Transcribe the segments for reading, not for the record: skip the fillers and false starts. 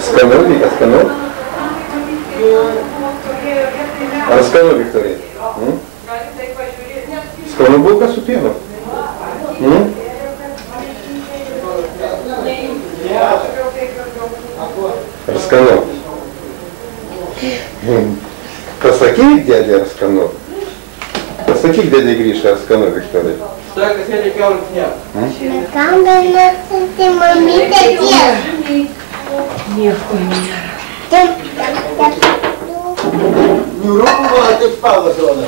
Skanu, Vika, skanu? Ar skanu, Viktorija? Skanu bulka su pienu? Ar skanu? Pasakyk, dėdė, ar skanu? Pasakyk, dėdė Grįša, ar skanu, Viktorija? Sakas, jie kiaurų knėp. Kam galėsite mamytę tiek? Nieko nėra. Niurukų buvo taip spalvas rodo.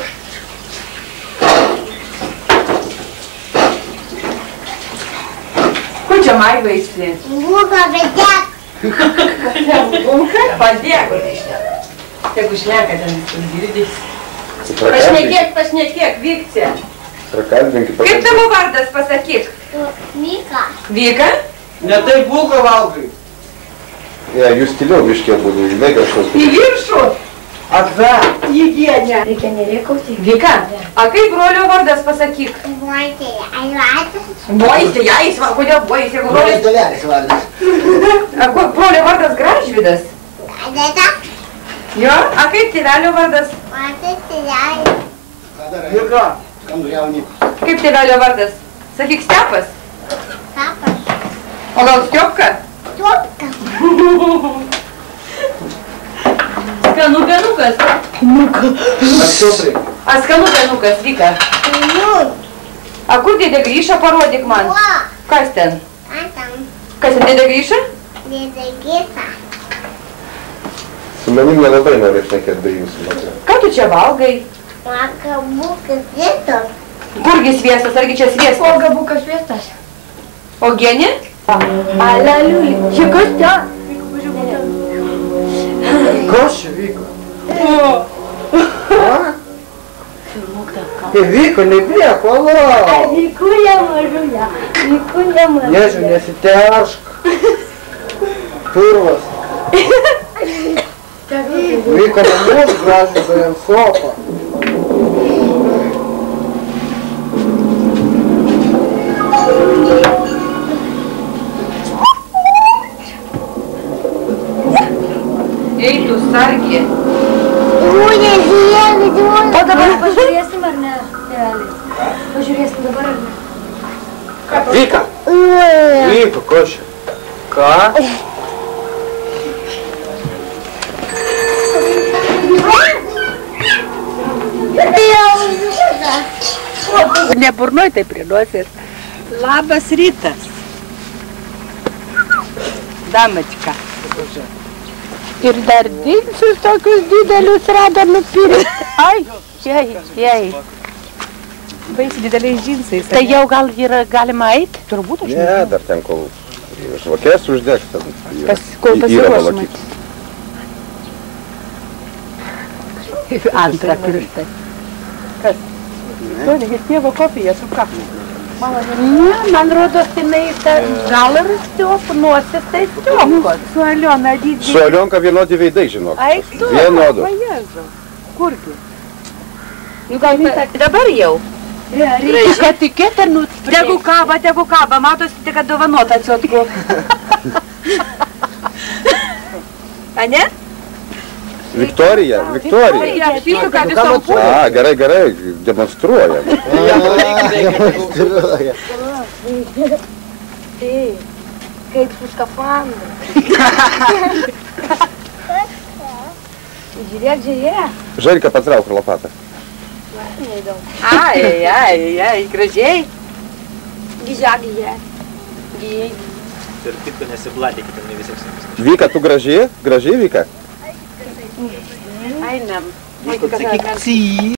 Ko čia maivaisi? Būka, padėk. Padėk. Tegu šneka ten girdys. Pašnekėk, Vikcija. Prakalbinkit, Kaip tavo vardas, pasakyk? Vika. Vika? Ne taip bulką valgai. Ja, jūs tyliau biškė būdų, žinai kažkas. Į viršų? Akve. Į gienę. Reikia nerėkauti. Vika, a kaip brolio vardas, pasakyk? Vojtėje, aivatas. Vojtėje, kodėl Vojtėje, jeigu brolis... Dalelis vardas. A brolio vardas Gražvydas? Adeta. Jo, a kaip tėvelio vardas? Matai, tėvelį. Vika. Kam jauni? Kaip tėvelio vardas? Sakyk, Stepas? Papas. O gal Stiopka? Tuopka. Skanukas. Atšoprai. A skanukas, Vika. Nu. A kur dėdė Grįša, parodyk man? O. Kas ten? Atam. Kas ten dėdė Grįša? Dėdė Gita. Su manim nelabai nori šnekėt be jūsų, matai. Ką tu čia valgai? Magabukas vietos. Kurgi sviestas, argi čia sviestas? O gabukas viestas. O geni? Aleliui. Čia kas ten? Kas čia vyko? Vyko, nebėk, alo. Vykulė mažulė. Vykulė mažulė. Nežiūrė, nesiteršk. Purvas. Vyko, nemūs gražinti ant sopą. Ei, tu sargi. Ūnė, žiūrėk, O dabar pažiūrėsim ar ne, tėveliai? Pažiūrėsim dabar ar ne? Vyka. Vyko, ko čia? Ką? Ne burnoj tai priduosit. Labas rytas. Damačka. Ir dar džinsus tokius didelius rado nupirkti. Ai, jai. Baisi dideliais džinsais. Tai jau gal yra galima eiti? Turbūt aš Ne, dar ten kol žvakės uždegs. kol pasiruošimai. Antrą pirštą. Kas? Tonikis tėvo kopija su ką? Ne, man rodos, jinai gal ir Stiopų, nosis tai Stiopos. Su Aliona dydžiai. Su Alionka vienodi veidai, žinok. Ai, tu, Vienodų. va Jėzau. Kurgi? Nu gal dabar jau? Reikia, kad tikėt ar Tegu kaba, matosi tik, kad dovanota atsiotku. A ne? Viktorija. Apšysiu, ką visom pusėm. A, gerai, demonstruojam. Demonstruoja. Taip, kaip su skafandru. Žiūrėk. Želka, patrauk lopatą. Ai, gražiai. Žiūrėk. Ir kitko nesibladėkite, ne visiems. Vika, tu gražiai? Gražiai, Vika? Ai, ne. Sakyk,